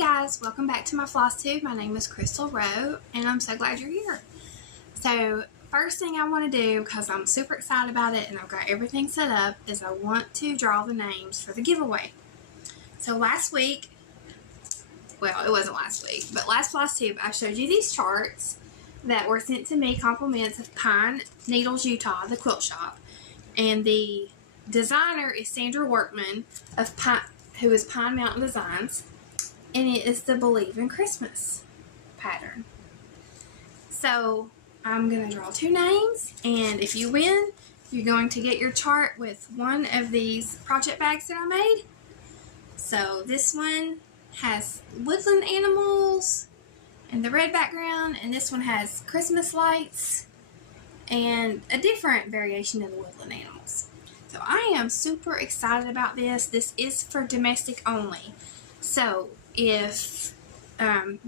guys, welcome back to my Flosstube. My name is Crystal Rowe and I'm so glad you're here. So first thing I want to do, because I'm super excited about it and I've got everything set up, is I want to draw the names for the giveaway. So last week, well it wasn't last week, but last Flosstube I showed you these charts that were sent to me, compliments of Pine Needles, Utah, the quilt shop. And the designer is Sandra Workman of who is Pine Mountain Designs. And it is the Believe in Christmas pattern. So I'm going to draw two names, and if you win, you're going to get your chart with one of these project bags that I made. So this one has woodland animals and the red background, and this one has Christmas lights and a different variation of the woodland animals. So I am super excited about this. This is for domestic only. So if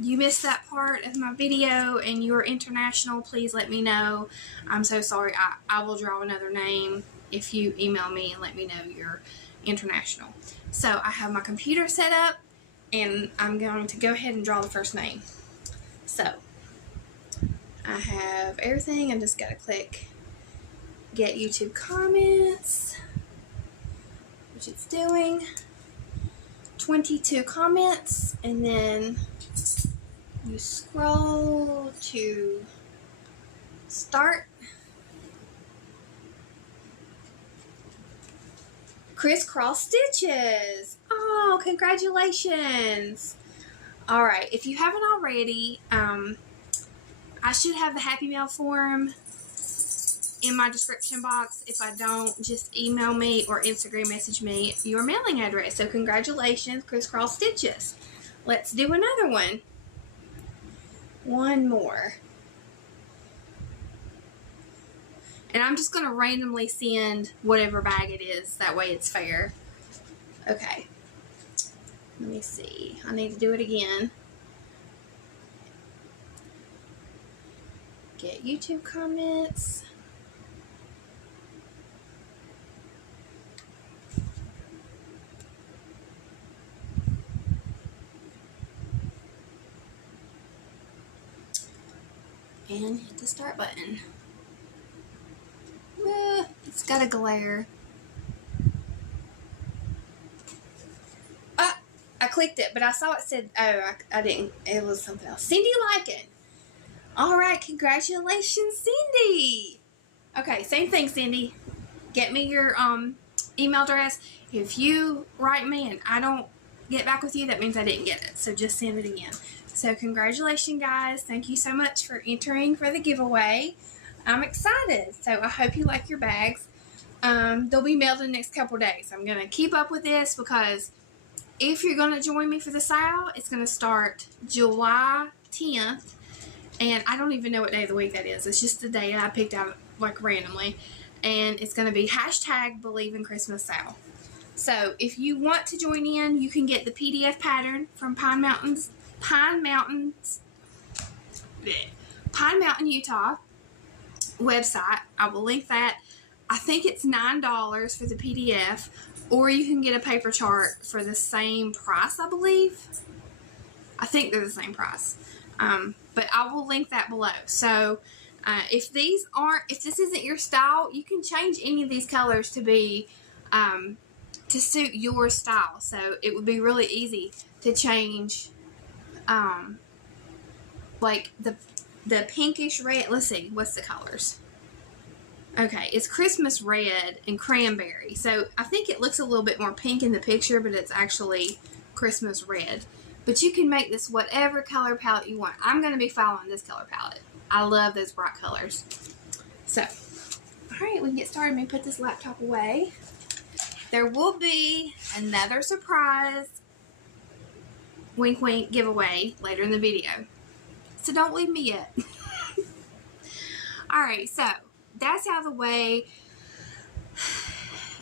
you missed that part of my video and you're international, please let me know. I'm so sorry. I will draw another name if you email me and let me know you're international. So I have my computer set up and I'm going to go ahead and draw the first name. So I have everything. I just got to click get YouTube comments, which it's doing. 22 comments, and then you scroll to start. Crisscross stitches. Oh, congratulations. Alright, if you haven't already, I should have the Happy Mail form in my description box. If I don't, just email me or Instagram message me your mailing address. So congratulations, Crisscross Stitches. Let's do another one. One more. And I'm just going to randomly send whatever bag it is. That way it's fair. Okay. Let me see. I need to do it again. Get YouTube comments. And hit the start button. It's got a glare. I clicked it, but I saw it said, oh, I didn't. It was something else. Cindy Lycan. Alright, congratulations, Cindy. Okay, same thing, Cindy. Get me your email address. If you write me and I don't get back with you, that means I didn't get it. So just send it again. So congratulations, guys. Thank you so much for entering for the giveaway. I'm excited. So I hope you like your bags. They'll be mailed in the next couple days. I'm going to keep up with this because if you're going to join me for the sale, it's going to start July 10th. And I don't even know what day of the week that is. It's just the day I picked out like randomly. And it's going to be hashtag Believe in Christmas Sale. So if you want to join in, you can get the PDF pattern from Pine Mountain, Utah website. I will link that. I think it's $9 for the PDF, or you can get a paper chart for the same price, I believe. I think they're the same price. But I will link that below. So if this isn't your style, you can change any of these colors to be to suit your style. So it would be really easy to change like the pinkish red. Let's see, what's the colors? Okay, it's Christmas red and cranberry. So I think it looks a little bit more pink in the picture, but it's actually Christmas red. But you can make this whatever color palette you want. I'm going to be following this color palette. I love those bright colors. So, alright, we can get started. Let me put this laptop away. There will be another surprise wink wink giveaway later in the video. So don't leave me yet. Alright, so that's out of the way.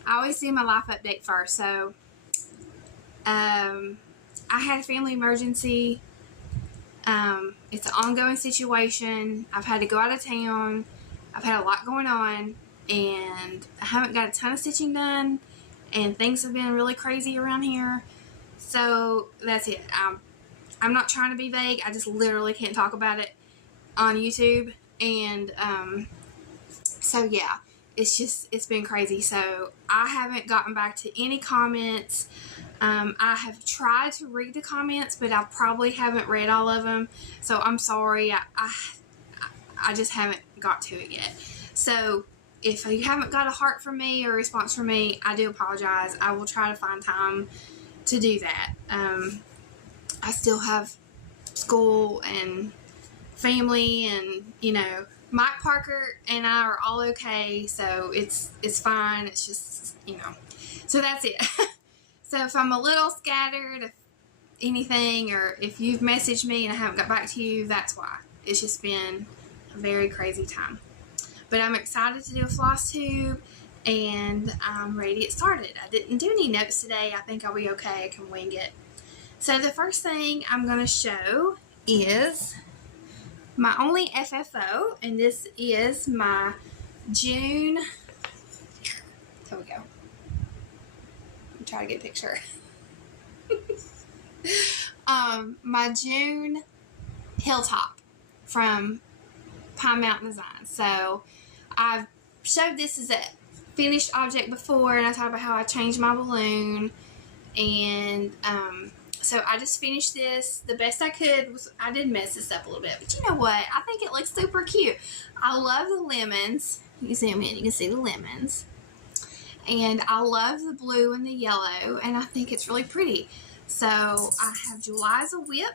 I always do my life update first. So I had a family emergency. It's an ongoing situation. I've had to go out of town. I've had a lot going on and I haven't got a ton of stitching done and things have been really crazy around here. So that's it. I'm not trying to be vague. I just literally can't talk about it on YouTube. And so yeah, it's been crazy. So I haven't gotten back to any comments. I have tried to read the comments, but I probably haven't read all of them. So I'm sorry. I just haven't got to it yet. So if you haven't got a heart from me or a response from me, I do apologize. I will try to find time to do that. I still have school and family, and you know, Mike Parker and I are all okay, so it's fine. It's just, you know, so that's it. So if I'm a little scattered, if anything, or if you've messaged me and I haven't got back to you, that's why. It's just been a very crazy time. But I'm excited to do a floss tube, and I'm ready to get started. I didn't do any notes today. I think I'll be okay. I can wing it. So the first thing I'm going to show is my only FFO, and this is my June. There we go. I'm trying to get a picture. My June Hilltop from Pine Mountain Design. So I've showed this as a finished object before, and I talked about how I changed my balloon, and so I just finished this the best I could. I did mess this up a little bit, but you know what? I think it looks super cute. I love the lemons. You can zoom in, you can see the lemons. And I love the blue and the yellow, and I think it's really pretty. So I have July's a whip,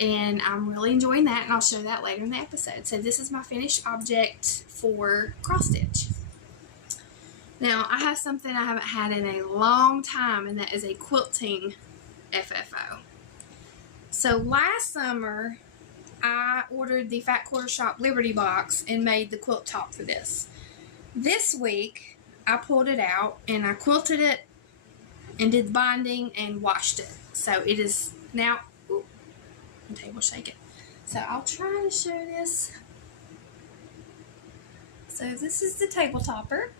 and I'm really enjoying that, and I'll show that later in the episode. So this is my finished object for cross stitch. Now I have something I haven't had in a long time, and that is a quilting FFO. So last summer I ordered the Fat Quarter Shop Liberty box and made the quilt top for this. This week I pulled it out and I quilted it and did binding and washed it. So it is now, ooh, the table shaking. So I'll try to show this. So this is the table topper.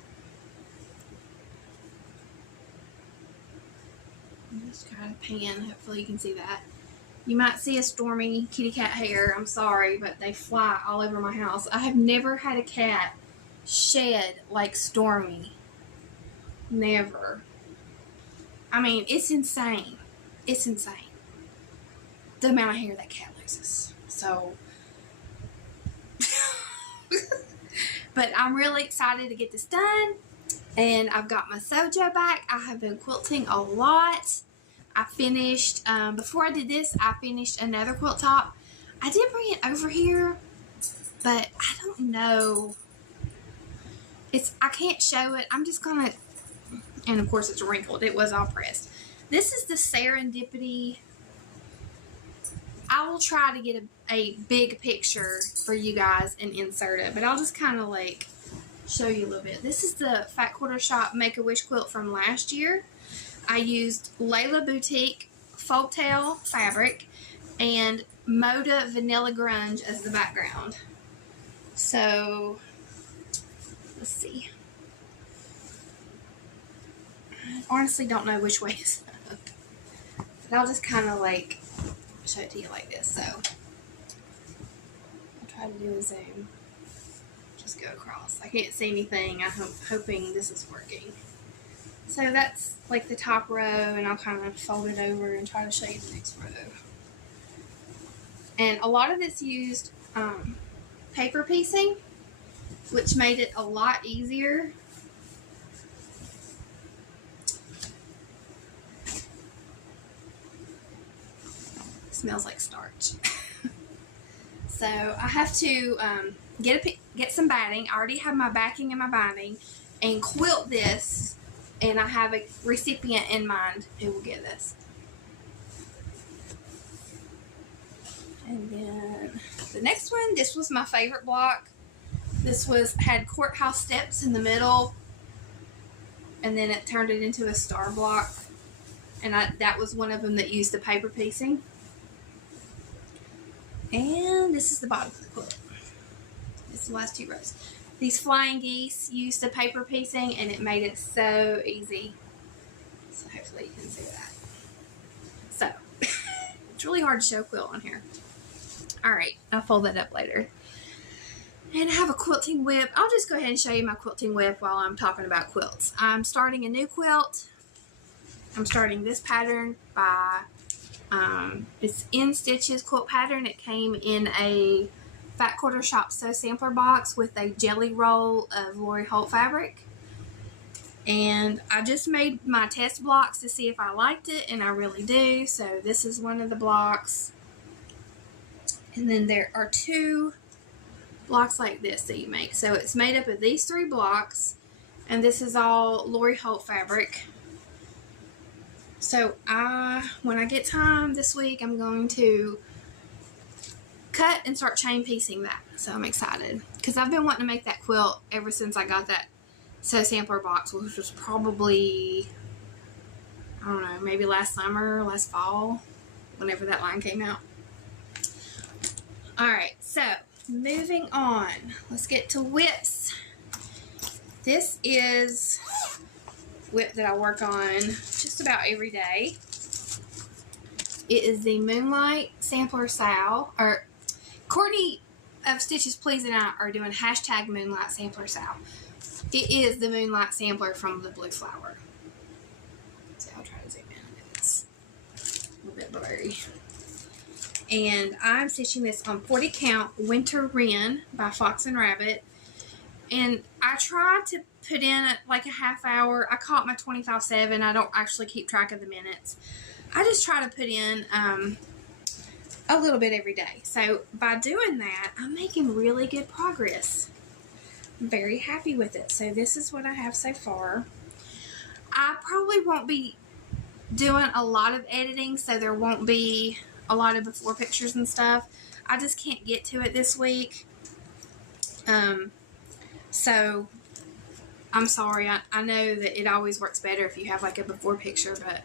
I'm just trying to pan, hopefully you can see that. You might see a Stormy kitty cat hair. I'm sorry, but they fly all over my house. I have never had a cat shed like Stormy. Never. I mean, it's insane. It's insane. The amount of hair that cat loses. So, but I'm really excited to get this done. And I've got my Sojo back. I have been quilting a lot. I finished, before I did this, I finished another quilt top. I did bring it over here, but I don't know. I can't show it. I'm just gonna, and of course it's wrinkled. It was all pressed. This is the Serendipity. I will try to get a big picture for you guys and insert it, but I'll just kind of like show you a little bit. This is the Fat Quarter Shop Make-A-Wish quilt from last year. I used Layla Boutique Folktail fabric and Moda Vanilla Grunge as the background. So, let's see. I honestly don't know which way is up. But I'll just kind of like show it to you like this. So, I'll try to do a zoom. Just go across. I can't see anything. I'm hoping this is working. So that's like the top row, and I'll kind of fold it over and try to show you the next row. And a lot of this used paper piecing, which made it a lot easier. It smells like starch. So I have to get some batting. I already have my backing and my binding, and quilt this. And I have a recipient in mind who will get this. And then the next one, this was my favorite block. This had courthouse steps in the middle, and then it turned it into a star block. And that was one of them that used the paper piecing. And this is the bottom of the quilt. This is the last two rows. These flying geese used the paper piecing, and it made it so easy. So hopefully you can see that. So, It's really hard to show quilt on here. Alright, I'll fold that up later. And I have a quilting whip. I'll just go ahead and show you my quilting whip while I'm talking about quilts. I'm starting a new quilt. I'm starting this pattern by, it's in Stitch's quilt pattern. It came in a Fat Quarter Shop Sew Sampler box with a jelly roll of Lori Holt fabric. And I just made my test blocks to see if I liked it, and I really do. So this is one of the blocks. And then there are 2 blocks like this that you make. So it's made up of these 3 blocks, and this is all Lori Holt fabric. So when I get time this week, I'm going to cut and start chain piecing that. So I'm excited because I've been wanting to make that quilt ever since I got that Sew Sampler box, which was probably, I don't know, maybe last summer, last fall, whenever that line came out. Alright, so moving on. Let's get to whips. This is whip that I work on just about every day. It is the Moonlight Sampler Sal, or Courtney of Stitches Please and I are doing hashtag Moonlight Sampler Sal. It is the Moonlight Sampler from the Blue Flower. So I'll try to zoom in. It's a little bit blurry. And I'm stitching this on 40 count Winter Wren by Fox and Rabbit. And I tried to put in like a half hour. I caught my 25/7. I don't actually keep track of the minutes. I just try to put in a little bit every day. So by doing that, I'm making really good progress. I'm very happy with it. So this is what I have so far. I probably won't be doing a lot of editing, so there won't be a lot of before pictures and stuff. I just can't get to it this week. So I'm sorry. I know that it always works better if you have like a before picture, but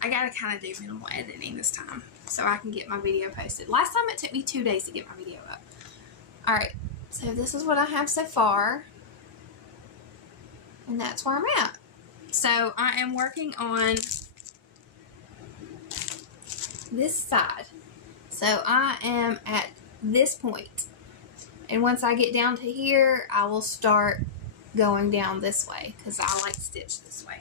I gotta kind of do minimal editing this time so I can get my video posted. Last time it took me 2 days to get my video up. Alright, so this is what I have so far. And that's where I'm at. So I am working on this side. So I am at this point. And once I get down to here, I will start going down this way because I like to stitch this way.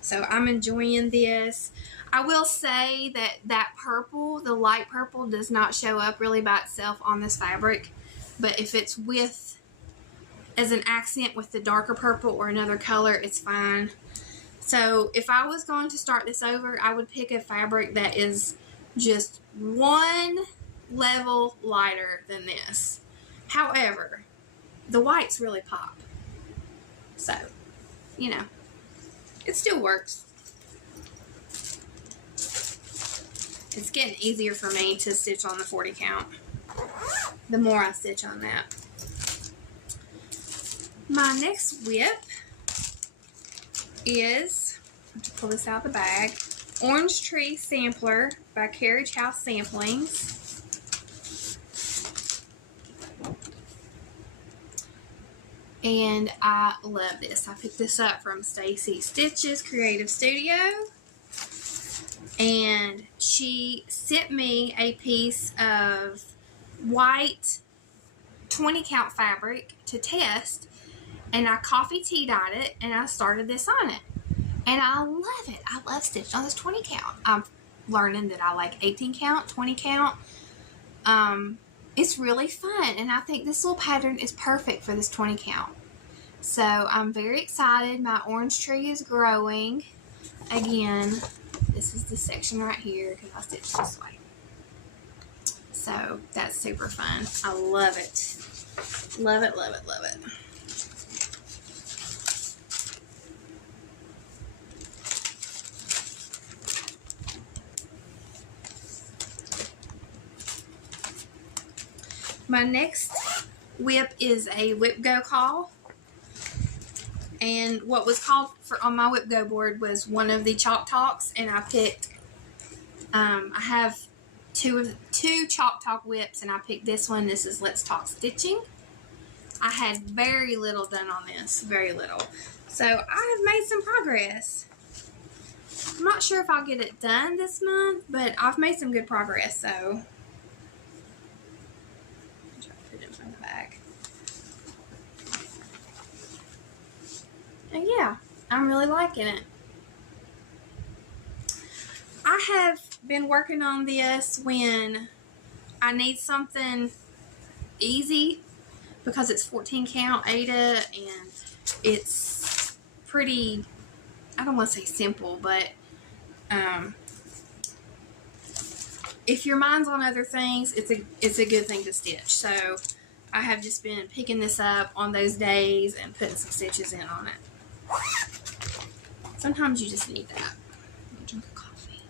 So I'm enjoying this. I will say that that purple, the light purple, does not show up really by itself on this fabric. But if it's with, as an accent with the darker purple or another color, it's fine. So if I was going to start this over, I would pick a fabric that is just one level lighter than this. However, the whites really pop. So, you know, it still works. It's getting easier for me to stitch on the 40 count the more I stitch on that. My next whip is, I have to pull this out of the bag, Orange Tree Sampler by Carriage House Samplings. And I love this. I picked this up from Stacie Stitches Creative Studio. And she sent me a piece of white 20 count fabric to test. And I coffee tea dyed it. And I started this on it. And I love it. I love stitching on this 20 count. I'm learning that I like 18 count, 20 count. It's really fun, and I think this little pattern is perfect for this 20 count. So I'm very excited. My orange tree is growing. Again, this is the section right here because I stitched this way. So that's super fun. I love it. Love it, love it, love it. My next whip is a Whip Go call. And what was called for on my Whip Go board was one of the Chalk Talks, and I picked, I have two Chalk Talk whips, and I picked this one. This is Let's Talk Stitching. I had very little done on this, very little. So I have made some progress. I'm not sure if I'll get it done this month, but I've made some good progress, so I'll try to put it in the bag. And yeah, I'm really liking it. I have been working on this when I need something easy because it's 14 count Ada and it's pretty, I don't want to say simple, but if your mind's on other things, it's a good thing to stitch. So I have just been picking this up on those days and putting some stitches in on it. Sometimes you just need that. I'll drink a coffee.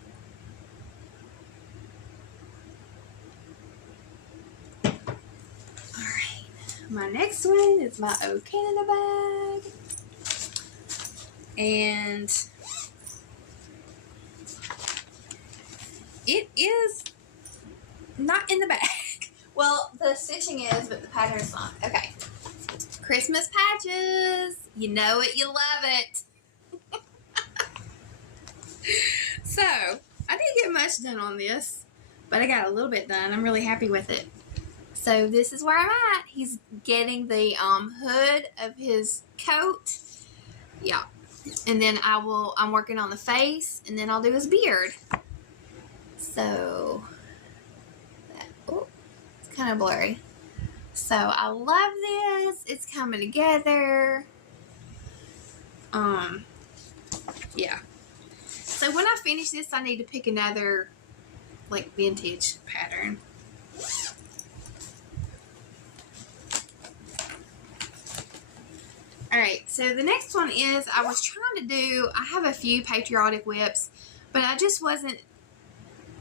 Alright, my next one is my O Canada bag. And it is not in the bag. Well, the stitching is, but the pattern's not. Okay. Christmas patches. You know it, you love it. So, I didn't get much done on this, but I got a little bit done. I'm really happy with it. So, this is where I'm at. He's getting the hood of his coat. Yeah. And then I'm working on the face, and then I'll do his beard. So, it's kind of blurry. So, I love this. It's coming together. Yeah. So, when I finish this, I need to pick another, like, vintage pattern. Alright, so the next one is, I was trying to do, I have a few patriotic whips, but I just wasn't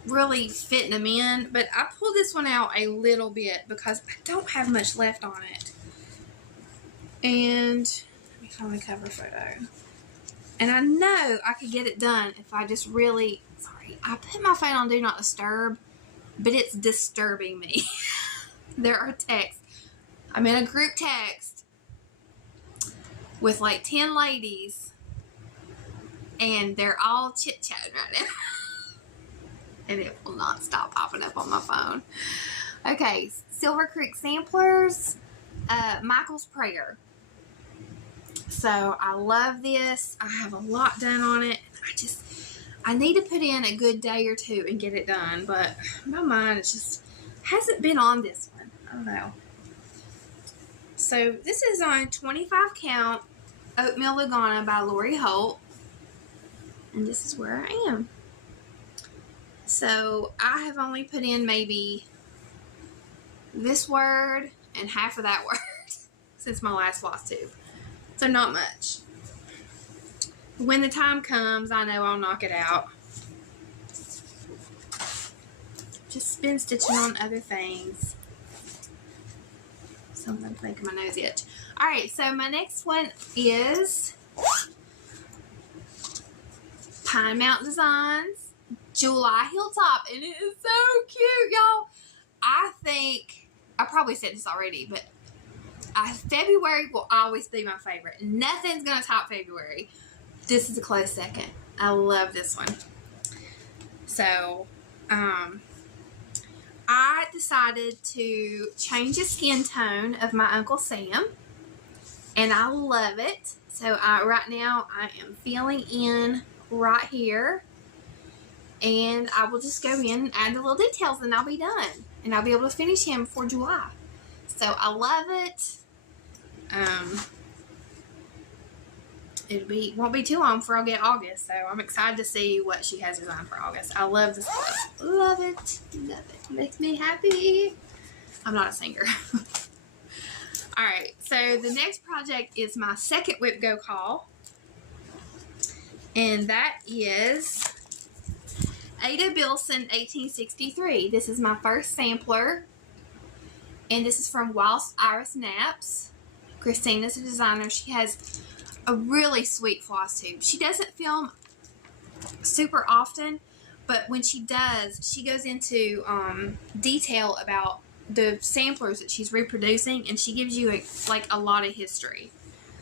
really fitting them in, but I pulled this one out a little bit because I don't have much left on it. And let me find the cover photo. And I know I could get it done if I just really, sorry, I put my phone on Do Not Disturb, but it's disturbing me. There are texts. I'm in a group text with like 10 ladies, and they're all chit-chatting right now. And it will not stop popping up on my phone. Okay, Silver Creek Samplers, Michael's Prayer. So, I love this. I have a lot done on it. I need to put in a good day or two and get it done, but my mind just hasn't been on this one. I don't know. So, this is on 25 count Oatmeal Lagana by Lori Holt. And this is where I am. So, I have only put in maybe this word and half of that word since my last Flosstube. So, not much. When the time comes, I know I'll knock it out. Just been stitching on other things. Something's making my nose itch. Alright, so my next one is Pine Mountain Designs July Hilltop, and it is so cute, y'all. I think, I probably said this already, but February will always be my favorite. Nothing's going to top February. This is a close second. I love this one. So, I decided to change the skin tone of my Uncle Sam, and I love it. So, right now, I am filling in right here, and I will just go in and add the little details, and I'll be done. And I'll be able to finish him for July. So, I love it. It won't be too long before I'll get August, so I'm excited to see what she has designed for August. I love this stuff. Love it. Love it. Makes me happy. I'm not a singer. Alright, so the next project is my second Whip Go Call. And that is Ada Bilson 1863. This is my first sampler. And this is from Whilst Iris Naps. Christina's a designer. She has a really sweet Flosstube. She doesn't film super often, but when she does, she goes into detail about the samplers that she's reproducing, and she gives you like a lot of history.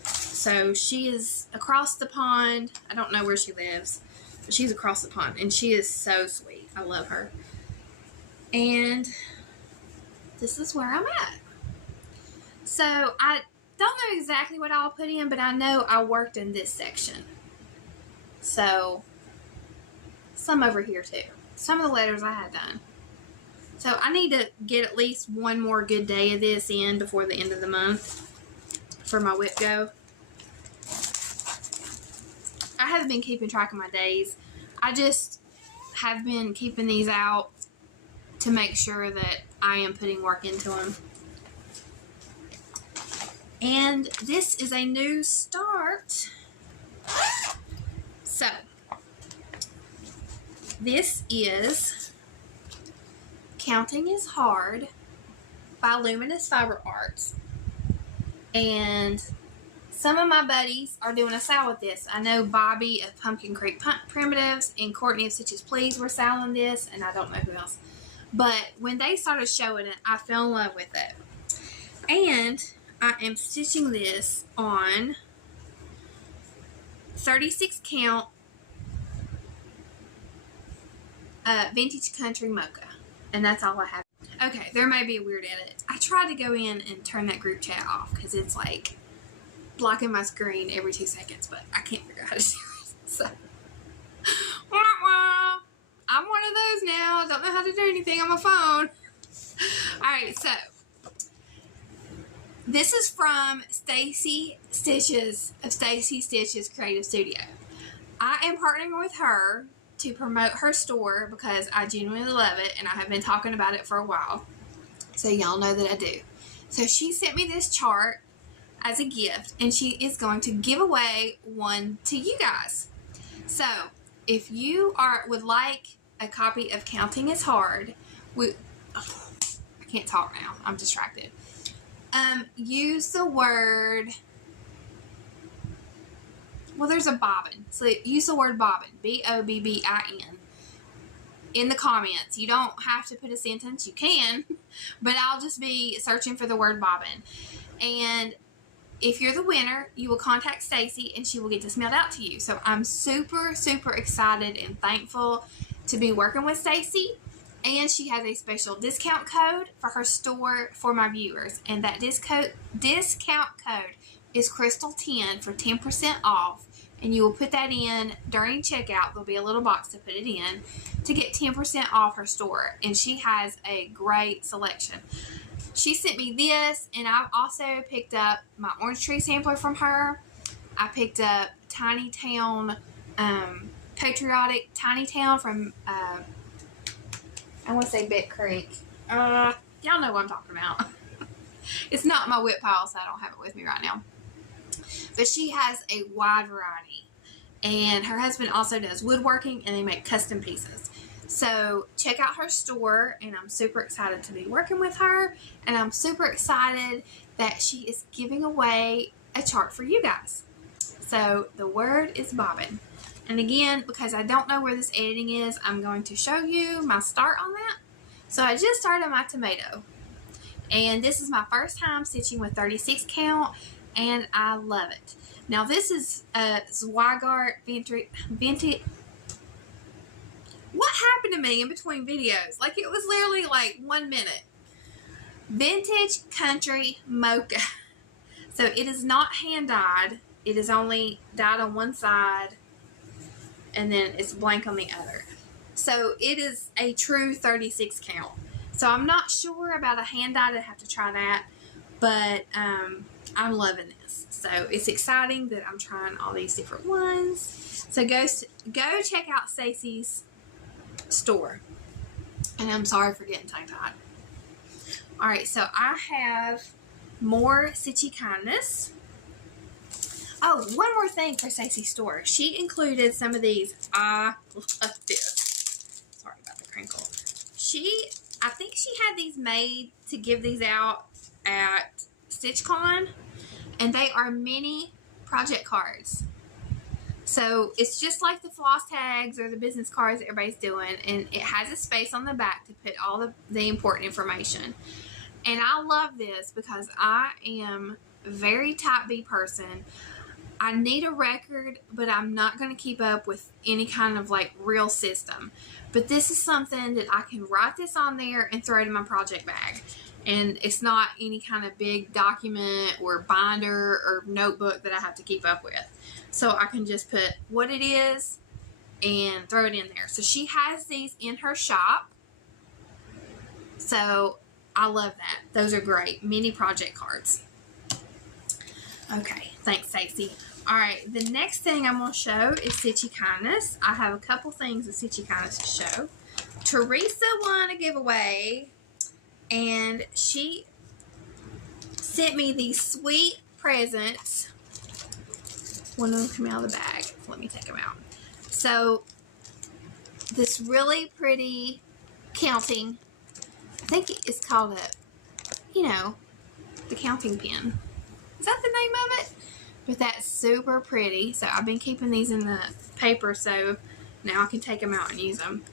So she is across the pond. I don't know where she lives, She's across the pond, and she is so sweet. I love her. And this is where I'm at. So I don't know exactly what I'll put in, but I know I worked in this section. So some over here too. Some of the letters I had done. So I need to get at least one more good day of this in before the end of the month for my whip go. I haven't been keeping track of my days. I just have been keeping these out to make sure that I am putting work into them. And this is a new start. So, this is Counting is Hard by Luminous Fiber Arts. And some of my buddies are doing a sale with this. I know Bobby of Pumpkin Creek Primitives and Courtney of Stitches Please were selling this, and I don't know who else. But when they started showing it, I fell in love with it. And I am stitching this on 36 count Vintage Country Mocha. And that's all I have. Okay, there may be a weird edit. I tried to go in and turn that group chat off because it's like blocking my screen every 2 seconds, but I can't figure out how to do it. So, I'm one of those now. I don't know how to do anything on my phone. Alright, so this is from Stacie Stitches of Stacie Stitches Creative Studio. I am partnering with her to promote her store because I genuinely love it and I have been talking about it for a while. So y'all know that I do. So she sent me this chart as a gift and she is going to give away one to you guys. So if you would like a copy of Counting is Hard, I can't talk now, I'm distracted. Use the word, well, there's a bobbin. So use the word bobbin, B-O-B-B-I-N, in the comments. You don't have to put a sentence. You can, but I'll just be searching for the word bobbin. And if you're the winner, you will contact Stacie and she will get this mailed out to you. So I'm super, super excited and thankful to be working with Stacie. And she has a special discount code for her store for my viewers. And that discount code is Crystal10 for 10% off. And you will put that in during checkout. There'll be a little box to put it in to get 10% off her store. And she has a great selection. She sent me this, and I've also picked up my orange tree sampler from her. I picked up Tiny Town, Patriotic Tiny Town from, I want to say Bit Creek. Y'all know what I'm talking about. It's not my whip pile, so I don't have it with me right now. But she has a wide variety. And her husband also does woodworking, and they make custom pieces. So check out her store, and I'm super excited to be working with her. And I'm super excited that she is giving away a chart for you guys. So the word is bobbin. And again, because I don't know where this editing is, I'm going to show you my start on that. So I just started my tomato. And this is my first time stitching with 36 count, and I love it. Now this is Zweigart Vintage. What happened to me in between videos? Like, it was literally like 1 minute. Vintage Country Mocha. So it is not hand dyed. It is only dyed on one side, and then it's blank on the other. So it is a true 36 count. So I'm not sure about a hand dyed. I have to try that. But I'm loving this. So it's exciting that I'm trying all these different ones. So go check out Stacie's store. And I'm sorry for getting tongue-tied. Alright, so I have more Stitchy Kindness. Oh, one more thing for Stacie's store. She included some of these. I love this. Sorry about the crinkle. I think she had these made to give these out at StitchCon. And they are mini project cards. So it's just like the floss tags or the business cards that everybody's doing. And it has a space on the back to put all the important information. And I love this because I am a very type B person. I need a record, but I'm not going to keep up with any kind of like real system. But this is something that I can write this on there and throw it in my project bag. And it's not any kind of big document or binder or notebook that I have to keep up with. So I can just put what it is and throw it in there. So she has these in her shop. So I love that. Those are great. Mini project cards. Okay, thanks, Stacie. All right, the next thing I'm going to show is Stitchy Kindness. I have a couple things of Stitchy Kindness to show. Teresa won a giveaway, and she sent me these sweet presents. One of them came out of the bag. Let me take them out. So, this really pretty counting, I think it's called a, you know, the counting pen. Is that the name of it? But that's super pretty. So I've been keeping these in the paper, so now I can take them out and use them.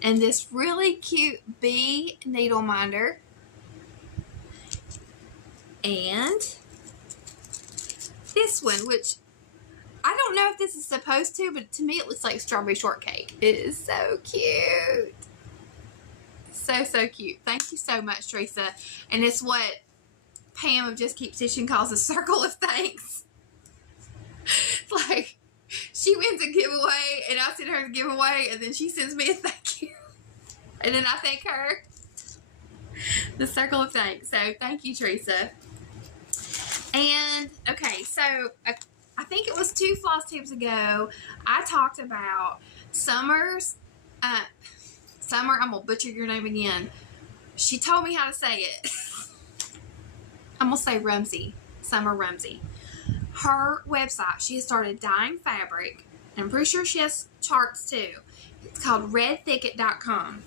And this really cute bee needle minder. And this one, which I don't know if this is supposed to, but to me it looks like strawberry shortcake. It is so cute. So, so cute. Thank you so much, Teresa. And it's what Pam of Just Keep Stitching calls a circle of thanks. Like, she wins a giveaway, and I send her the giveaway, and then she sends me a thank you. And then I thank her. The circle of thanks. So, thank you, Teresa. And, okay, so, I think it was 2 Flosstubes ago, I talked about Summer's, Summer, I'm going to butcher your name again. She told me how to say it. I'm going to say Rumsey. Summer Rumsey. Her website, she has started dyeing fabric. And I'm pretty sure she has charts too. It's called redthicket.com.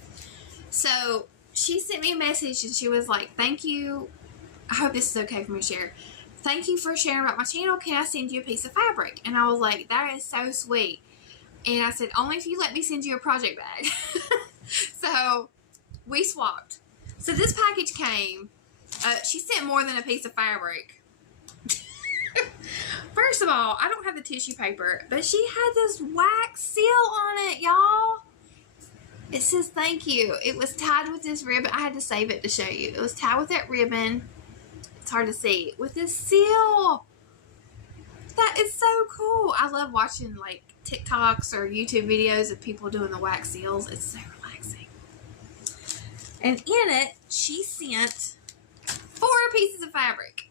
So, she sent me a message and she was like, thank you. I hope this is okay for me to share. Thank you for sharing about my channel. Can I send you a piece of fabric? And I was like, that is so sweet. And I said, only if you let me send you a project bag. So, we swapped. So, this package came. She sent more than a piece of fabric. First of all, I don't have the tissue paper, but she had this wax seal on it, y'all. It says thank you. It was tied with this ribbon. I had to save it to show you. It was tied with that ribbon. It's hard to see. With this seal. That is so cool. I love watching like TikToks or YouTube videos of people doing the wax seals. It's so relaxing. And in it, she sent 4 pieces of fabric.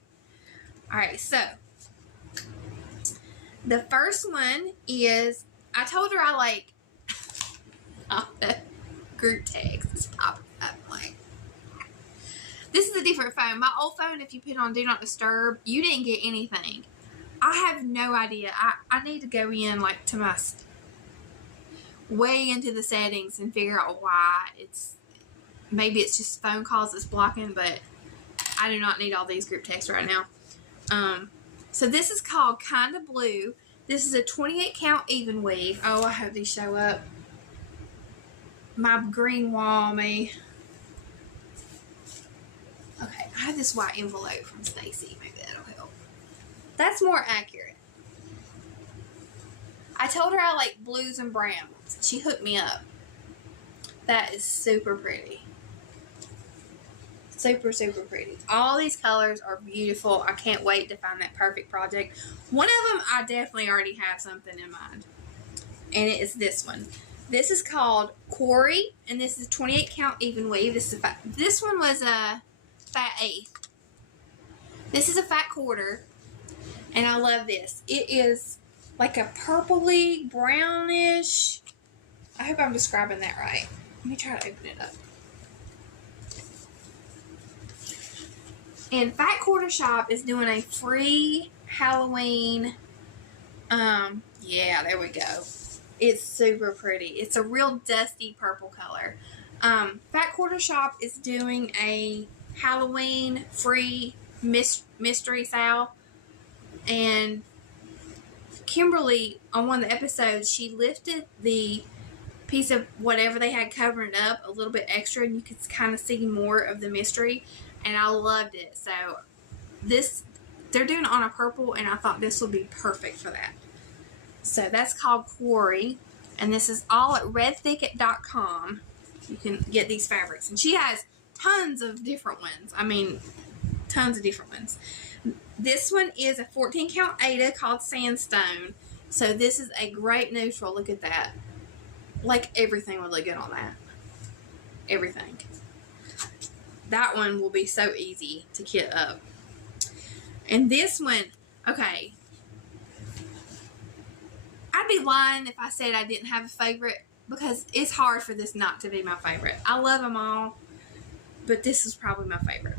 Alright, so the first one is, I told her I like the group text. It's popping up like. This is a different phone. My old phone, if you put on Do Not Disturb, you didn't get anything. I have no idea. I need to go in like to my way into the settings and figure out why it's, maybe it's just phone calls that's blocking, but I do not need all these group texts right now. So this is called Kinda Blue. This is a 28 count even weave. Oh, I hope these show up. My green wall, me. Okay, I have this white envelope from Stacie. Maybe that'll help. That's more accurate. I told her I like blues and browns. She hooked me up. That is super pretty. Super, super pretty. All these colors are beautiful. I can't wait to find that perfect project. One of them, I definitely already have something in mind. And it is this one. This is called Quarry. And this is 28 count even weave. This one was a fat eighth. This is a fat quarter. And I love this. It is like a purpley, brownish. I hope I'm describing that right. Let me try to open it up. And Fat Quarter Shop is doing a free Halloween, yeah, there we go. It's super pretty. It's a real dusty purple color. Fat Quarter Shop is doing a Halloween free mystery sale. And Kimberly, on one of the episodes, she lifted the piece of whatever they had covering it up a little bit extra, and you could kind of see more of the mystery. And I loved it. So this they're doing it on a purple, and I thought this would be perfect for that. So that's called Quarry, and this is all at redthicket.com. You can get these fabrics, and she has tons of different ones. I mean, tons of different ones. This one is a 14 count Aida called Sandstone. So this is a great neutral. Look at that. Like, everything would look good on that. Everything. That one will be so easy to kit up. And this one, okay. I'd be lying if I said I didn't have a favorite, because it's hard for this not to be my favorite. I love them all, but this is probably my favorite.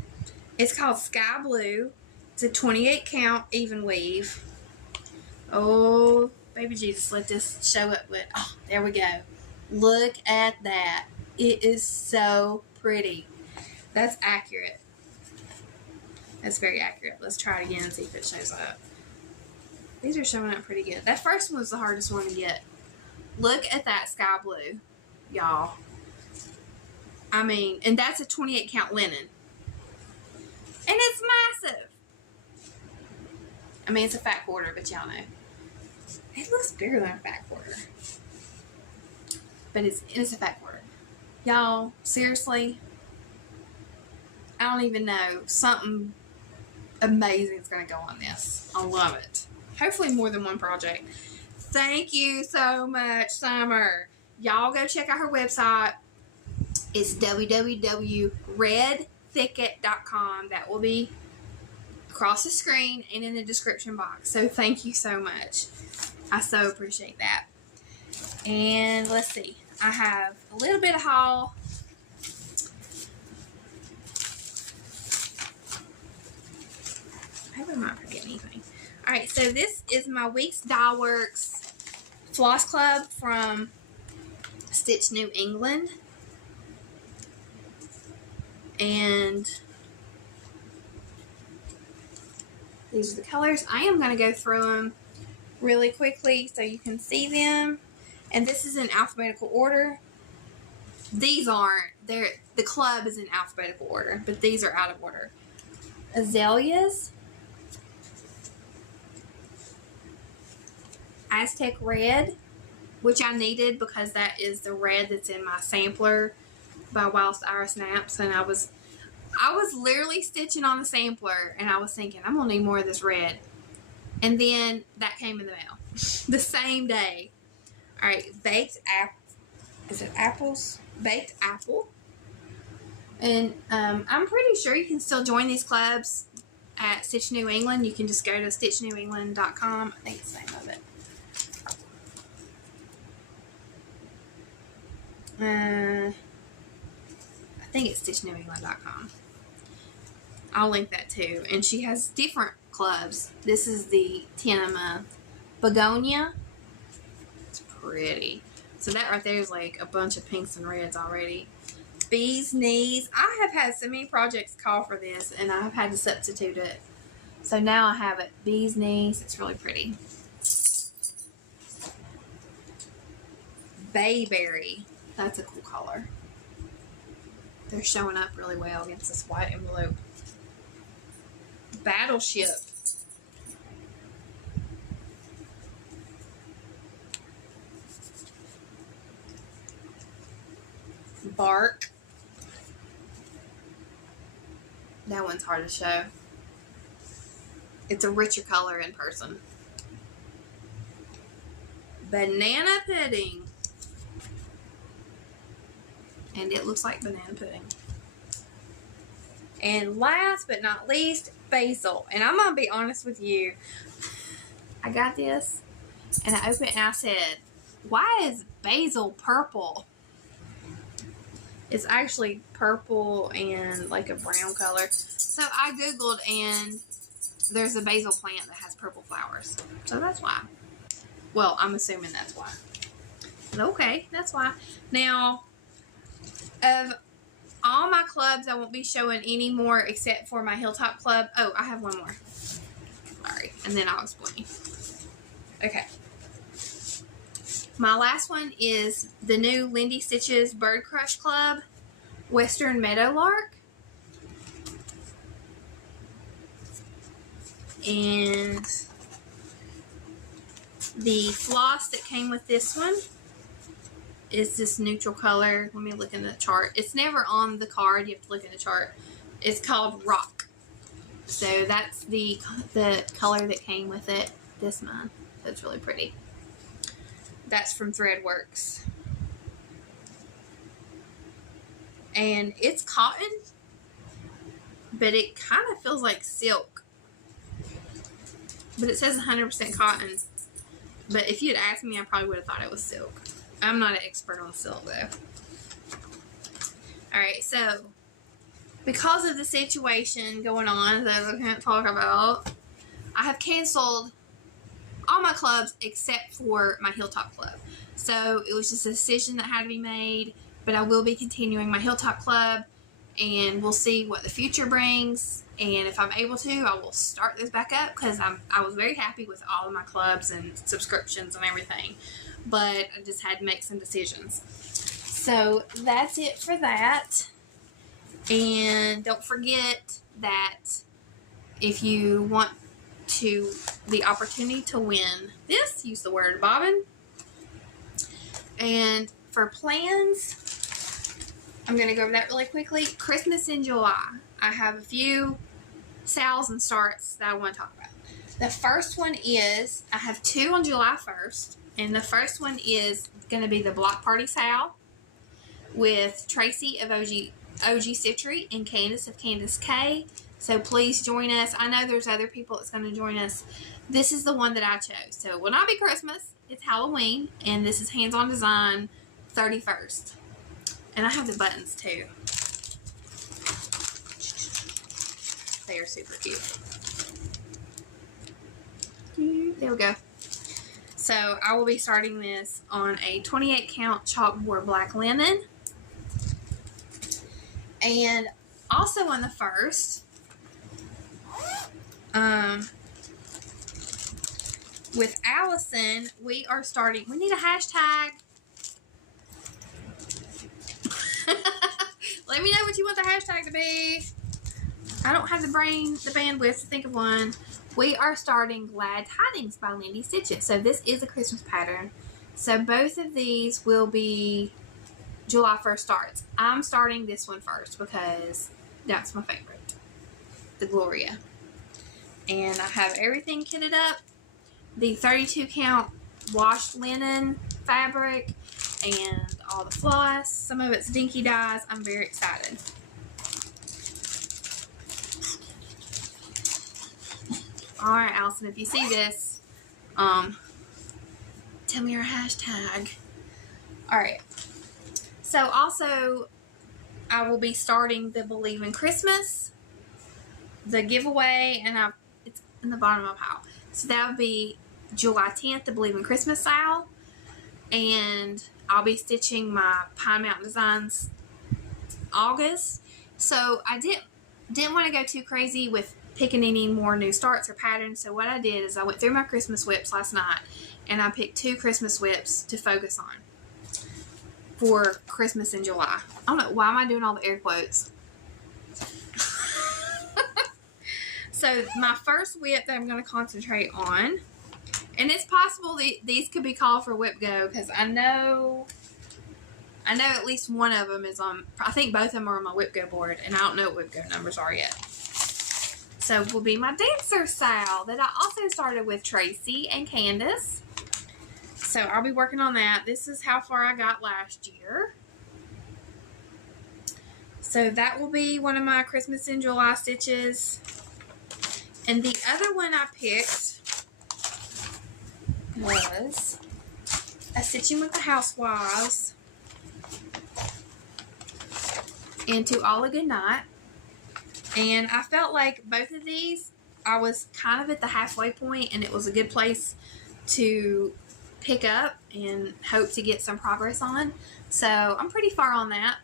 It's called Sky Blue. It's a 28 count even weave. Oh, baby Jesus, let this show up with, oh, there we go. Look at that. It is so pretty. That's accurate. That's very accurate. Let's try it again and see if it shows up. These are showing up pretty good. That first one was the hardest one to get. Look at that sky blue, y'all. I mean, and that's a 28 count linen. And it's massive. I mean, it's a fat quarter, but y'all know. It looks bigger than a fat quarter. But it's a fat quarter. Y'all, seriously, I don't even know. Something amazing is going to go on this. I love it. Hopefully more than one project. Thank you so much, Summer. Y'all go check out her website. It's www.redthicket.com. That will be across the screen and in the description box. So thank you so much. I so appreciate that. And let's see. I have a little bit of haul. I hope I'm not forgetting anything. Alright, so this is my Weeks Dye Works Floss Club from Stitch New England. And these are the colors. I am going to go through them really quickly so you can see them. And this is in alphabetical order. These aren't. The club is in alphabetical order, but these are out of order. Azaleas. Aztec Red, which I needed because that is the red that's in my sampler by Whilst Iris Naps. And I was literally stitching on the sampler, and I was thinking, I'm going to need more of this red. And then that came in the mail the same day. All right, baked apple. Is it apples? Baked apple. And I'm pretty sure you can still join these clubs at Stitch New England. You can just go to stitchnewengland.com. I think it's the name of it. I think it's stitchnewengland.com. I'll link that too. And she has different clubs. This is the 10 a month. Begonia. It's pretty. So that right there is like a bunch of pinks and reds already. Bee's Knees. I have had so many projects call for this, and I've had to substitute it. So now I have it. Bee's Knees. It's really pretty. Bayberry. That's a cool color. They're showing up really well against this white envelope. Battleship. Bark. That one's hard to show. It's a richer color in person. Banana Pudding. And it looks like banana pudding. And last but not least, basil. And I'm going to be honest with you. I got this, and I opened it, and I said, why is basil purple? It's actually purple and like a brown color. So I Googled, and there's a basil plant that has purple flowers. So that's why. Well, I'm assuming that's why. But okay, that's why. Now, of all my clubs, I won't be showing any more except for my Hilltop Club. Oh, I have one more. Sorry. And then I'll explain. Okay. My last one is the new Lindy Stitches Bird Crush Club Western Meadowlark. And the floss that came with this one is this neutral color. Let me look in the chart. It's never on the card. You have to look in the chart. It's called Rock. So that's the color that came with it this month. That's really pretty. That's from Threadworks. And it's cotton, but it kind of feels like silk. But it says 100% cotton. But if you'd asked me, I probably would have thought it was silk. I'm not an expert on silk, though. Alright, so because of the situation going on that I can't talk about, I have canceled all my clubs except for my Hilltop Club. So it was just a decision that had to be made, but I will be continuing my Hilltop Club, and we'll see what the future brings. And if I'm able to, I will start this back up, because I was very happy with all of my clubs and subscriptions and everything, but I just had to make some decisions. So that's it for that. And don't forget that if you want the opportunity to win this, use the word bobbin. And for plans, I'm going to go over that really quickly. Christmas in July. I have a few SALS and starts that I want to talk about. The first one is, I have two on July 1st. And the first one is going to be the Block Party SAL with Tracy of OG Stitchery and Candace of Candace K. So please join us. I know there's other people that's going to join us. This is the one that I chose. So it will not be Christmas. It's Halloween. And this is Hands-On Design 31st. And I have the buttons too. They are super cute. There we go. So I will be starting this on a 28 count chalkboard black linen. And also on the 1st, with Allison, we are starting, we need a hashtag. Let me know what you want the hashtag to be. I don't have the bandwidth to think of one. We are starting Glad Tidings by Lindy Stitches. So this is a Christmas pattern. So both of these will be July 1st starts. I'm starting this one first because that's my favorite. The Gloria. And I have everything kitted up. The 32 count washed linen fabric and all the floss. Some of it's dinky dyes. I'm very excited. Alright, Allison, if you see this, tell me your hashtag. Alright. So also, I will be starting the Believe in Christmas, the giveaway, and it's in the bottom of my pile. So that would be July 10th, the Believe in Christmas sale. And I'll be stitching my Pine Mountain Designs August. So I didn't want to go too crazy with picking any more new starts or patterns. So what I did is I went through my Christmas whips last night, and I picked 2 Christmas whips to focus on for Christmas in July. I don't know, why am I doing all the air quotes? So my first whip that I'm going to concentrate on, and it's possible that these could be called for Whip Go, because I know at least one of them is on, I think both of them are on my Whip Go board, and I don't know what Whip Go numbers are yet. So will be my dancer style that I also started with Tracy and Candace. So I'll be working on that. This is how far I got last year. So that will be one of my Christmas in July stitches. And the other one I picked was a Stitching with the Housewives and To All a Good Night. And I felt like both of these, I was kind of at the halfway point, and it was a good place to pick up and hope to get some progress on. So I'm pretty far on that.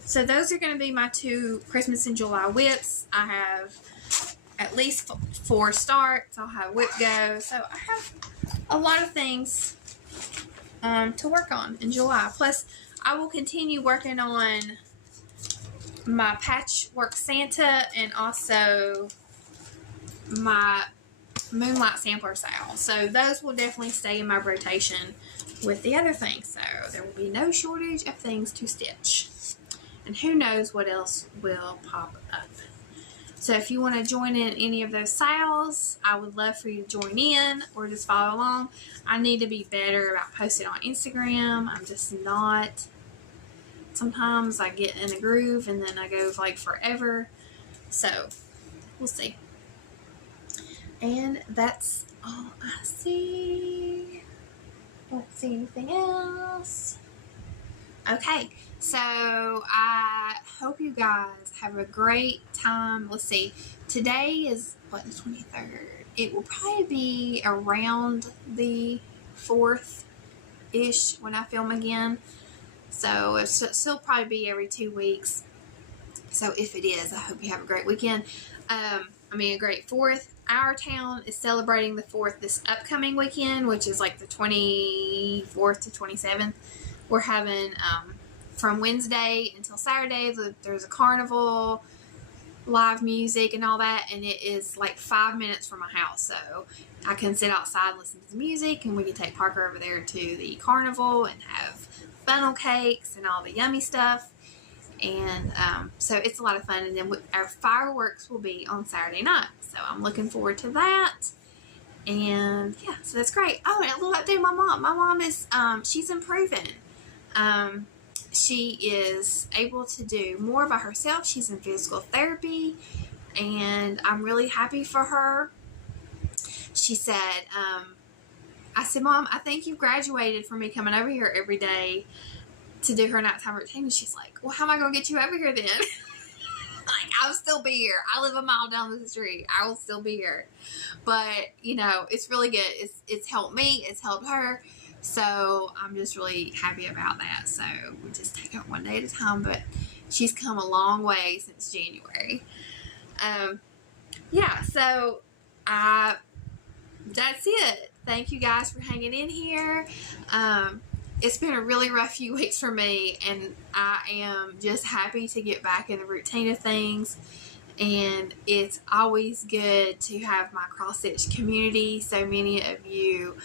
So those are going to be my 2 Christmas in July whips. I have at least 4 starts. I'll have Whip Go. So I have a lot of things to work on in July. Plus, I will continue working on my Patchwork Santa and also my Moonlight Sampler sale. So those will definitely stay in my rotation with the other things. So there will be no shortage of things to stitch. And who knows what else will pop up. So if you want to join in any of those sales, I would love for you to join in or just follow along. I need to be better about posting on Instagram. I'm just not. Sometimes I get in a groove and then I go like forever. So we'll see. And that's all I see. Don't see anything else. Okay, so I hope you guys have a great time. Let's see. Today is, what, the 23rd? It will probably be around the 4th-ish when I film again. So it'll still probably be every 2 weeks. So if it is, I hope you have a great weekend. A great 4th. Our town is celebrating the 4th this upcoming weekend, which is like the 24th to 27th. We're having, from Wednesday until Saturday, there's a carnival, live music and all that, and it is like 5 minutes from my house. So I can sit outside and listen to the music, and we can take Parker over there to the carnival and have funnel cakes and all the yummy stuff. And so it's a lot of fun. And then our fireworks will be on Saturday night. So I'm looking forward to that. And yeah, so that's great. Oh, and a little update on my mom. My mom is, she's improving. She is able to do more by herself. She's in physical therapy. And I'm really happy for her. She said, I said, Mom, I think you graduated from me coming over here every day to do her nighttime routine. And she's like, well, how am I going to get you over here then? Like, I'll still be here. I live a mile down the street. I will still be here. But, you know, it's really good. It's helped me. It's helped her. So I'm just really happy about that. So we just take it one day at a time. But she's come a long way since January. Yeah, so that's it. Thank you guys for hanging in here. It's been a really rough few weeks for me, and I am just happy to get back in the routine of things. And it's always good to have my cross-stitch community. So many of you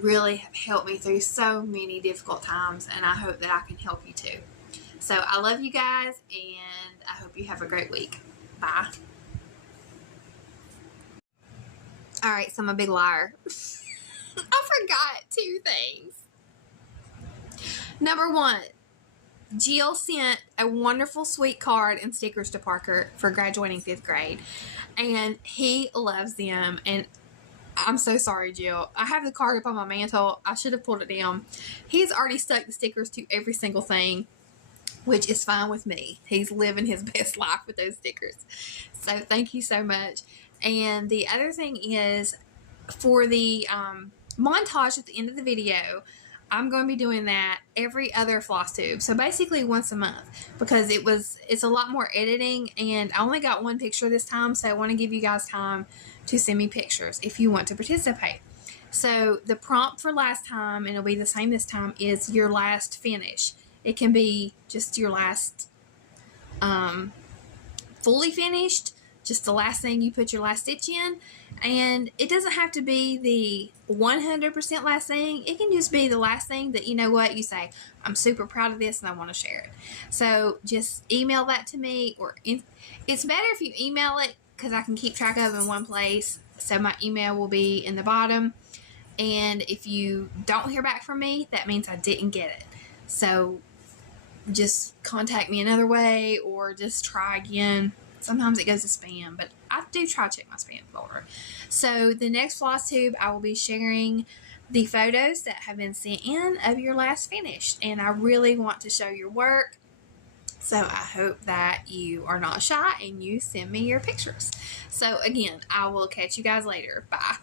really have helped me through so many difficult times, and I hope that I can help you too. So I love you guys, and I hope you have a great week. Bye. Alright, so I'm a big liar. I forgot 2 things. Number 1, Jill sent a wonderful sweet card and stickers to Parker for graduating 5th grade. And he loves them. And I'm so sorry, Jill. I have the card up on my mantle. I should have pulled it down. He's already stuck the stickers to every single thing, which is fine with me. He's living his best life with those stickers. So thank you so much. And the other thing is, for the montage at the end of the video, I'm going to be doing that every other Flosstube. So basically once a month, because it's a lot more editing, and I only got 1 picture this time. So I want to give you guys time to send me pictures if you want to participate. So the prompt for last time, and it'll be the same this time, is your last finish. It can be just your last fully finished, just the last thing you put your last stitch in. And it doesn't have to be the 100% last thing. It can just be the last thing that, you know what, you say, I'm super proud of this and I want to share it. So just email that to me, or it's better if you email it, because I can keep track of it in one place. So my email will be in the bottom. And if you don't hear back from me, that means I didn't get it. So just contact me another way, or just try again. Sometimes it goes to spam, but I do try to check my spam folder. So the next Flosstube, I will be sharing the photos that have been sent in of your last finish. And I really want to show your work. So I hope that you are not shy and you send me your pictures. So again, I will catch you guys later. Bye.